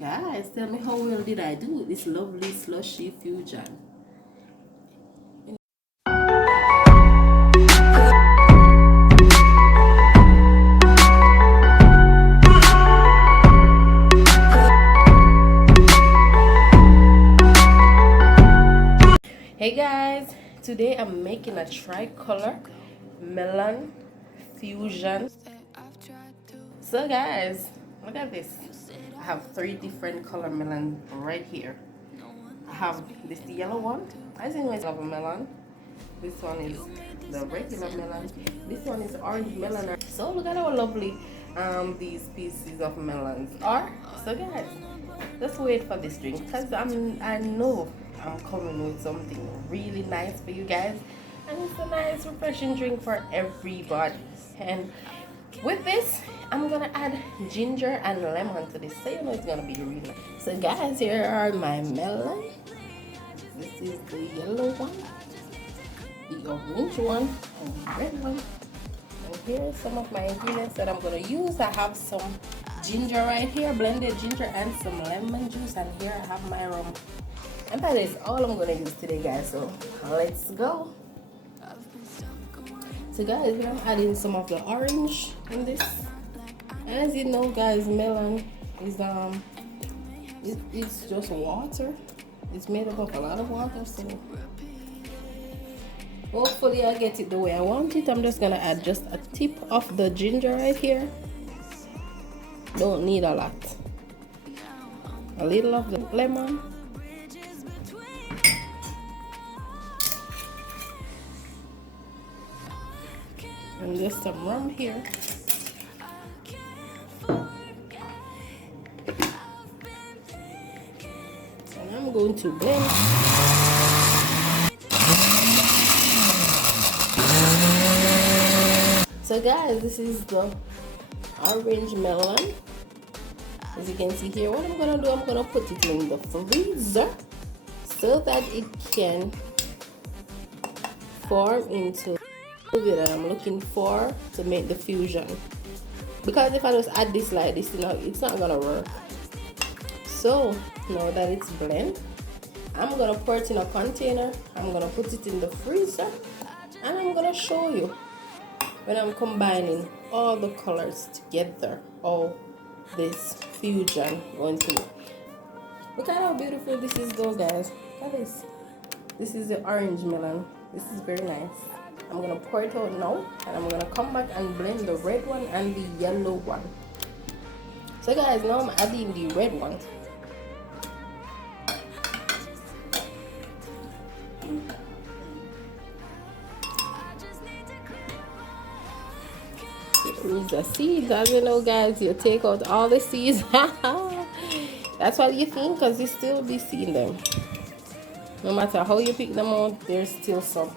Guys, tell me how well did I do with this lovely slushy fusion? Hey guys, today I'm making a tricolor melon fusion. So guys, look at this. I have 3 different color melon right here. I have this yellow one, as in it's of a melon. This one is the regular melon. This one is orange melon. So look at how lovely these pieces of melons are. So guys, let's wait for this drink because I know I'm coming with something really nice for you guys, and it's a nice refreshing drink for everybody. And with this, I'm gonna add ginger and lemon to this, so you know it's gonna be really nice. So guys, here are my melon. This is the yellow one, the orange one, and the red one. And here are some of my ingredients that I'm gonna use. I have some ginger right here, blended ginger, and some lemon juice, and here I have my rum. And that is all I'm gonna use today, guys. So let's go. So guys, here I'm adding some of the orange in this. And as you know, guys, melon is it's just water. It's made up of a lot of water, so hopefully I get it the way I want it. I'm just gonna add just a tip of the ginger right here. Don't need a lot. A little of the lemon. And just some rum here. And I'm going to blend. So guys, this is the orange melon. As you can see here, what I'm gonna do, I'm gonna put it in the freezer so that it can form into that I'm looking for to make the fusion. Because if I just add this like this, you know, it's not gonna work. So now that it's blended, I'm gonna pour it in a container. I'm gonna put it in the freezer, and I'm gonna show you when I'm combining all the colors together, all this fusion going to look. Look at how beautiful this is though, guys. Look at this. This is the orange melon. This is very nice. I'm gonna pour it out now, and I'm gonna come back and blend the red one and the yellow one. So guys, now I'm adding the red one. Use the seeds, as you know, guys. You take out all the seeds. That's what you think, because you still be seeing them. No matter how you pick them out, there's still some.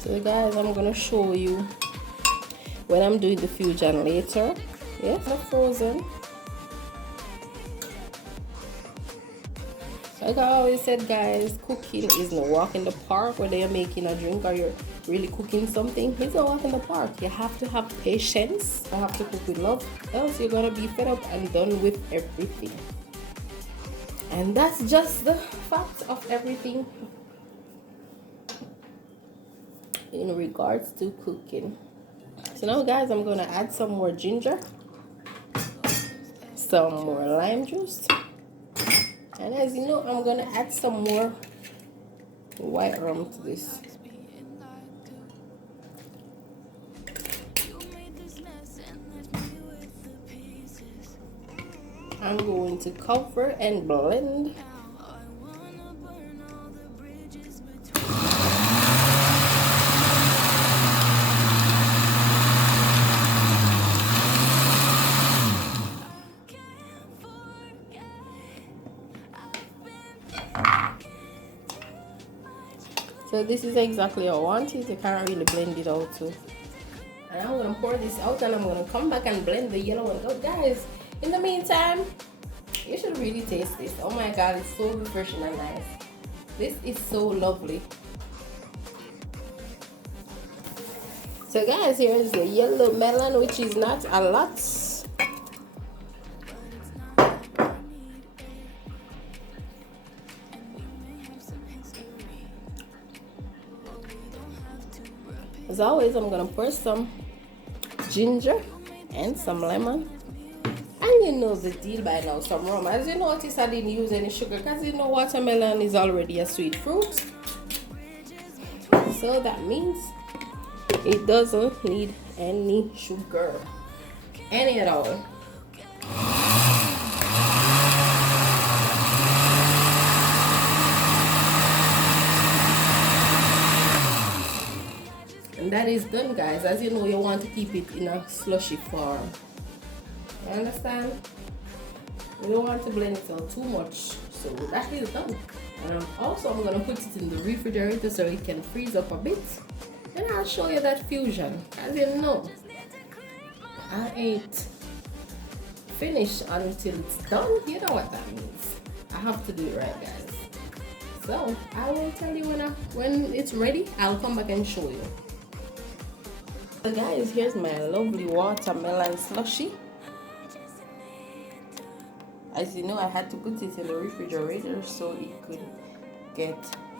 So guys, I'm gonna show you when I'm doing the fusion later. Yes, not frozen. Like I always said, guys, cooking is no walk in the park, whether you're making a drink or you're really cooking something. It's a walk in the park. You have to have patience. You have to cook with love, else you're gonna be fed up and done with everything. And that's just the fact of everything in regards to cooking. So now, guys, I'm gonna add some more ginger, some more lime juice. And as you know, I'm gonna add some more white rum to this. I'm going to cover and blend. So this is exactly how I want it. You can't really blend it out too. And I'm gonna pour this out, and I'm gonna come back and blend the yellow one out, guys. In the meantime, you should really taste this. Oh my god, it's so refreshing and nice. This is so lovely. So guys, here is the yellow melon, which is not a lot. As always, I'm gonna pour some ginger and some lemon. And you know the deal by now, some rum. As you notice, I didn't use any sugar because you know watermelon is already a sweet fruit. So that means it doesn't need any sugar, any at all. And that is done, guys. As you know, you want to keep it in a slushy form. You understand? You don't want to blend it out too much. So that is done. And also I'm going to put it in the refrigerator so it can freeze up a bit. And I'll show you that fusion. As you know, I ain't finished until it's done. You know what that means. I have to do it right, guys. So I will tell you when it's ready. I'll come back and show you. So guys, here's my lovely watermelon slushy. As you know, I had to put it in the refrigerator so it could get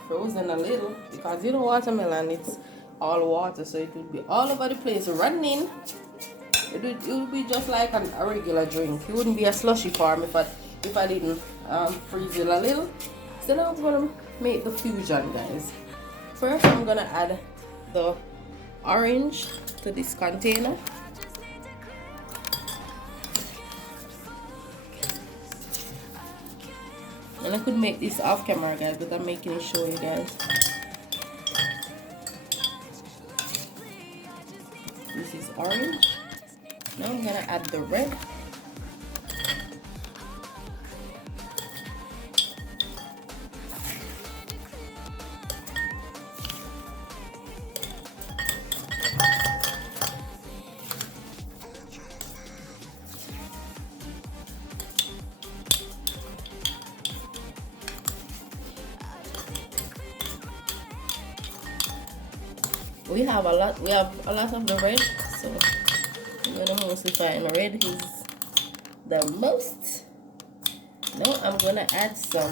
frozen a little, because you know watermelon, it's all water, so it would be all over the place running. It would be just like a regular drink. It wouldn't be a slushy form if I didn't freeze it a little. So now I'm gonna make the fusion, guys. First, I'm gonna add the orange to this container. And I could make this off camera, guys, but I'm making it show you guys. This is orange. Now I'm gonna add the red. We have a lot of the red, so I'm gonna mostly find red is the most. Now I'm gonna add some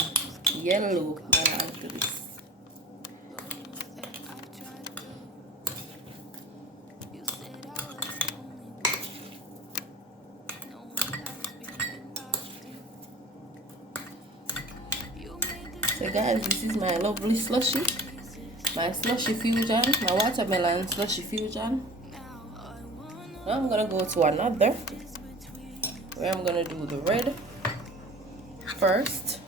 yellow onto this. So guys, this is my lovely slushy. My slushy fusion, my watermelon slushy fusion. Now I'm gonna go to another where I'm gonna do the red first.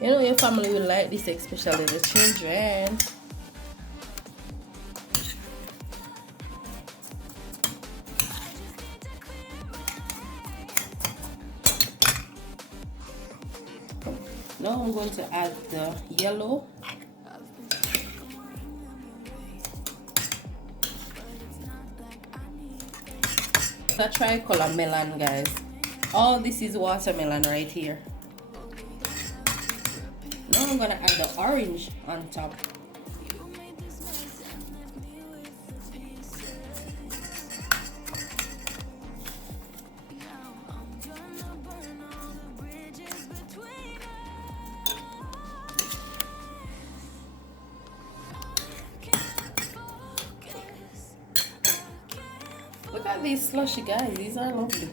You know your family will like this, especially the children. Now I'm going to add the yellow. The Tricolour melon, guys. All this is watermelon right here. Now I'm gonna add the orange on top. Look at these slushy, guys. These are lovely.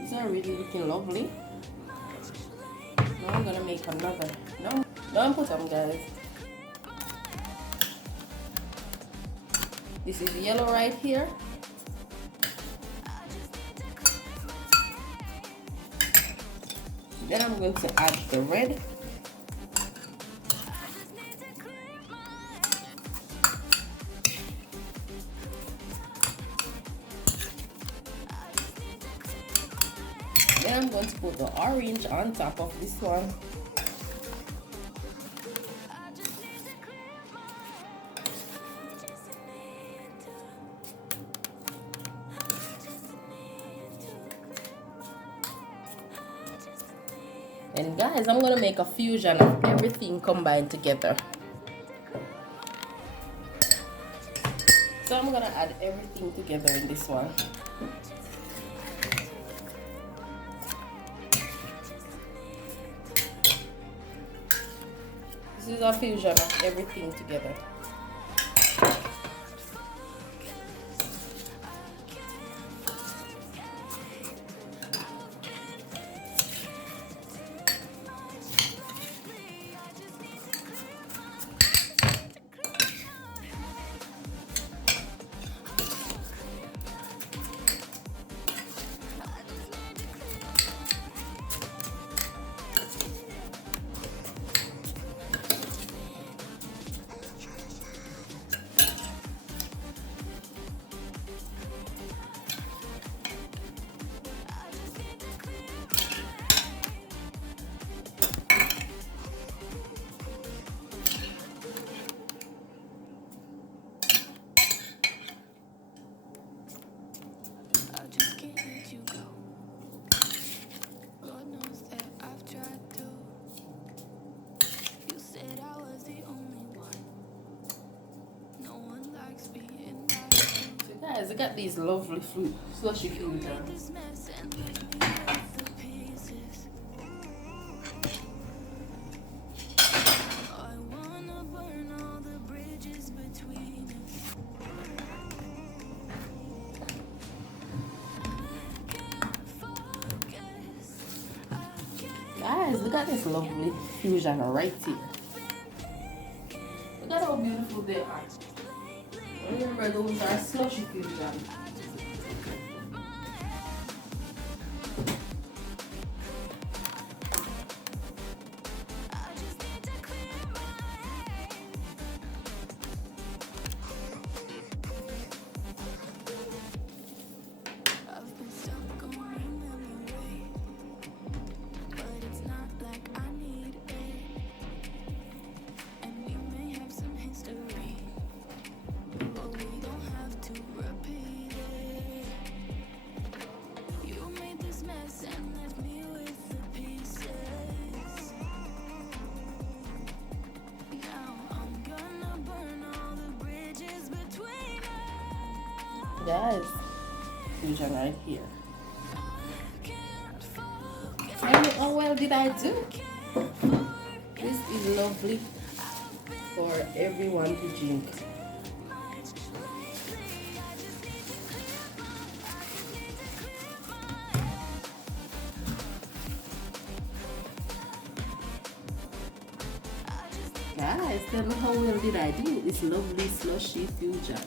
These are really looking lovely. Now I'm gonna make another. No, don't put them, guys. This is yellow right here. Then I'm going to add the red. Then I'm going to put the orange on top of this one. And guys, I'm gonna make a fusion of everything combined together. So I'm gonna add everything together in this one. This is a fusion of everything together. Guys, I got these lovely fruit slushy fusions. Guys, look at this lovely fusion right here. Look at how beautiful they are. Remember, those are slushy fusion. Guys, fusion right here. Tell me how well did I do? This is lovely for everyone to drink. Guys, tell me how well did I do this lovely slushy fusion.